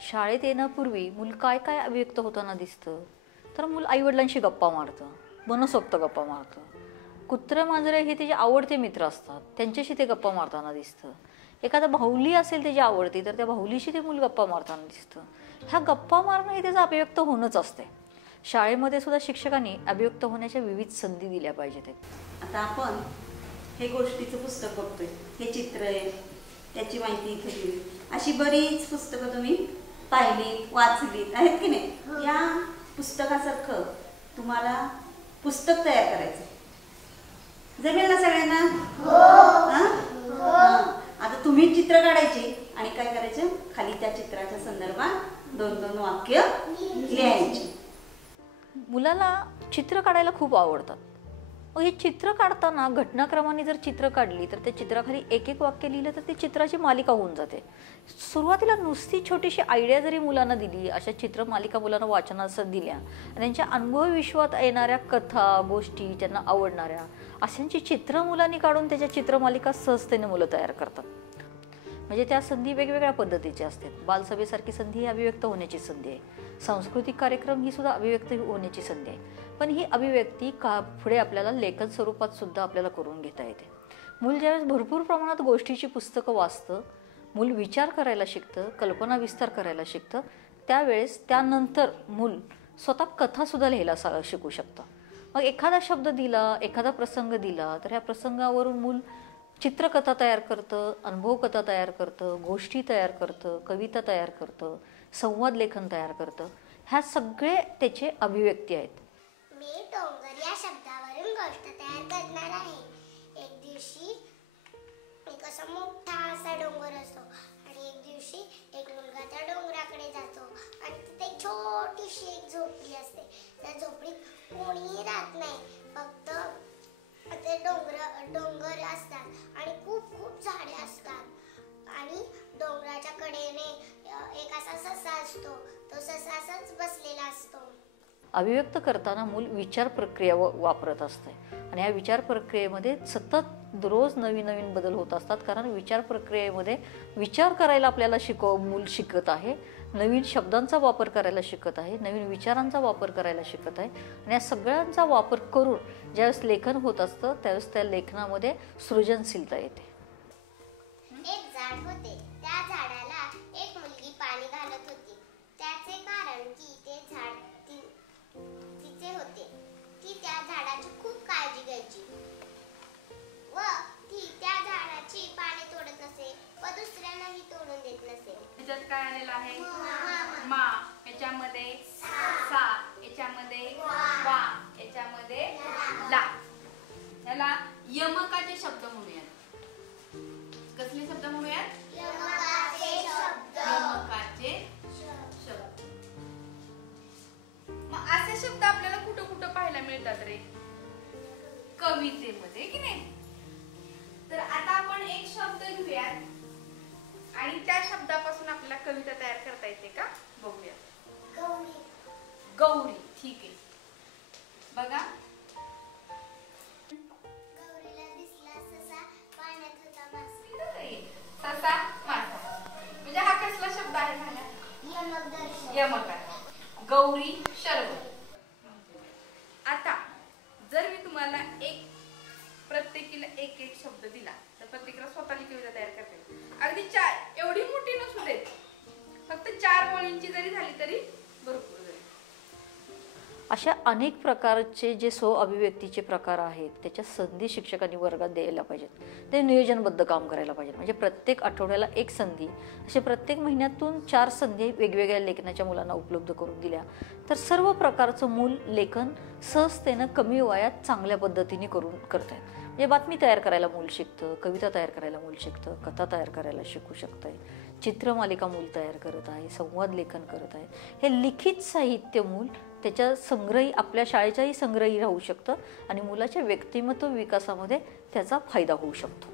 शाळेत येण्यापूर्वी मूल काय काय अभिव्यक्त होताना दिसतं, तर मूल आईवडिलांशी गप्पा मारतं, मनसोक्त गप्पा मारतं. कुत्रे मांजरे हे त्याचे आवडते मित्र असतात, त्यांच्याशी ते गप्पा मारताना दिसतं. एखादा बाहुली असेल त्याची आवडती, तर त्या बाहुलीशी ते मूल गप्पा मारताना दिसतं. ह्या गप्पा मारणं हे त्याचं अभिव्यक्त होणंच असते. शाळेमध्ये सुद्धा शिक्षकांनी अभिव्यक्त होण्याच्या विविध संधी दिल्या पाहिजेत. आता आपण हे गोष्टीचं पुस्तक बघतोय, हे चित्र आहे, त्याची माहिती इथे दिली. अशी बरीच पुस्तकं तुम्ही पाहिलीत, वाचलीत आहेत की नाही. या पुस्तकासारखं तुम्हाला पुस्तक तयार करायचं जमेल ना सगळ्यांना? आता तुम्ही चित्र काढायचे आणि काय करायचं, खाली त्या चित्राच्या संदर्भात 2-2 वाक्य लिहायची. मुलाला चित्र काढायला खूप आवडतात. मग हे चित्र काढताना घटनाक्रमाने जर चित्र काढली, तर त्या चित्राखाली एक एक वाक्य लिहिलं तर ती चित्राची मालिका होऊन जाते. सुरुवातीला नुसती छोटीशी आयडिया जरी मुलांना दिली, अशा चित्रमालिका मुलांना वाचनास दिल्या आणि त्यांच्या अनुभव विश्वात येणाऱ्या कथा गोष्टी त्यांना आवडणाऱ्या अशांची चित्र मुलांनी काढून त्याच्या चित्रमालिका सहजतेने मुलं तयार करतात. म्हणजे त्या संधी वेगवेगळ्या पद्धतीच्या असतात. बालसभेसारखी संधी ही अभिव्यक्त होण्याची संधी आहे. सांस्कृतिक कार्यक्रम ही सुद्धा अभिव्यक्त होण्याची संधी आहे. पण ही अभिव्यक्ती पुढे आपल्याला लेखन स्वरूपात सुद्धा आपल्याला करून घेता येते. मूल ज्यावेळेस भरपूर प्रमाणात गोष्टीची पुस्तकं वाचतं, मूल विचार करायला शिकतं, कल्पना विस्तार करायला शिकतं, त्यावेळेस त्यानंतर मूल स्वतः कथासुद्धा लिहायला शिकू शकतं. मग एखादा शब्द दिला, एखादा प्रसंग दिला, तर ह्या प्रसंगावरून मूल चित्रकथा तयार करतं, अनुभवकथा तयार करतं, गोष्टी तयार करतं, कविता तयार करतं, संवाद लेखन तयार करतं. ह्या सगळे त्याचे अभिव्यक्ती आहेत. मी डोंगर या शब्दावरून गोष्ट तयार करणार आहे. एक दिवशी एक असा मोठा असा डोंगर असतो आणि एक दिवशी एक मुलगा त्या डोंगराकडे जातो आणि तिथे छोटीशी एक झोपडी असते. त्या झोपडीत कोणीही राहत नाही, फक्त ते डोंगर असतात आणि खूप खूप झाडे असतात आणि डोंगराच्या कडेने एक असा ससा असतो. तो ससा असाच बसलेला असतो. अभिव्यक्त करताना मूल विचार प्रक्रिया वापरत असते आणि या विचार प्रक्रियेमध्ये सतत रोज नवीन नवीन बदल होत असतात. कारण विचार प्रक्रियेमध्ये विचार करायला आपल्याला मूल शिकत आहे, नवीन शब्दांचा वापर करायला शिकत आहे, नवीन विचारांचा वापर करायला शिकत आहे आणि या सगळ्यांचा वापर करून ज्यावेळेस लेखन होत असतं त्यावेळेस त्या लेखनामध्ये सृजनशीलता येते. एक झाड होते. त्या झाडाला एक मुलगी पाणी घालत होती. त्याचे कारण की ते झाड तिचे होते. ती त्या झाडाची खूप काळजी घ्यायची व ती त्या झाडाची पाने तोडत नसे व दुसऱ्यांनाही तोडून देत नसे. त्याच्यात काय आलेलं आहे? मा. याच्यामध्ये सा, याच्यामध्ये वा, याच्यामध्ये ला. याला यमकाचे शब्द म्हणूयात. कसले शब्द म्हणूयात? यमकाचे शब्द. यमकाचे शब्द. मग असे शब्द आपल्याला कुठं कुठं पाहायला मिळतात रे? कवितेमध्ये की नाही? तर आता आपण एक शब्द घेऊयात आणि त्या शब्दापासून आपल्याला कविता तयार करता येते का बघूया. गौरी. गौरी. ठीक आहे, बघा. गौरीला दिसला ससा, पाण्यात होता मासा. ससा मासा. म्हणजे हा कसला शब्द आहे झाला? यमक. गौरी शरवत. आता जर मी तुम्हाला प्रत्येकीला एक एक शब्द दिला तर प्रत्येकाला स्वतःची कविता तयार करता येईल. अगदी 4 एवढी मोठी नसू देत, फक्त 4 ओळींची जरी झाली तरी भरपूर. अशा अनेक प्रकारचे जे अभिव्यक्तीचे प्रकार आहेत त्याच्या संधी शिक्षकांनी वर्गात द्यायला पाहिजेत. ते नियोजनबद्ध काम करायला पाहिजे. म्हणजे प्रत्येक आठवड्याला एक संधी, असे प्रत्येक महिन्यातून 4 संधी वेगवेगळ्या लेखनाच्या मुलांना उपलब्ध करून दिल्या तर सर्व प्रकारचं मूल लेखन सहजतेनं कमी वयात चांगल्या पद्धतीने करत आहेत. म्हणजे बातमी तयार करायला मूल शिकतं, कविता तयार करायला मूल शिकतं, कथा तयार करायला शिकू शकतं, चित्रमालिका मूल तयार करत आहे, संवाद लेखन करत आहे. हे लिखित साहित्य मूल त्याच्या संग्रही आपल्या शाळेच्याही संग्रही राहू शकतं आणि मुलाच्या व्यक्तिमत्व विकासामध्ये त्याचा फायदा होऊ शकतो.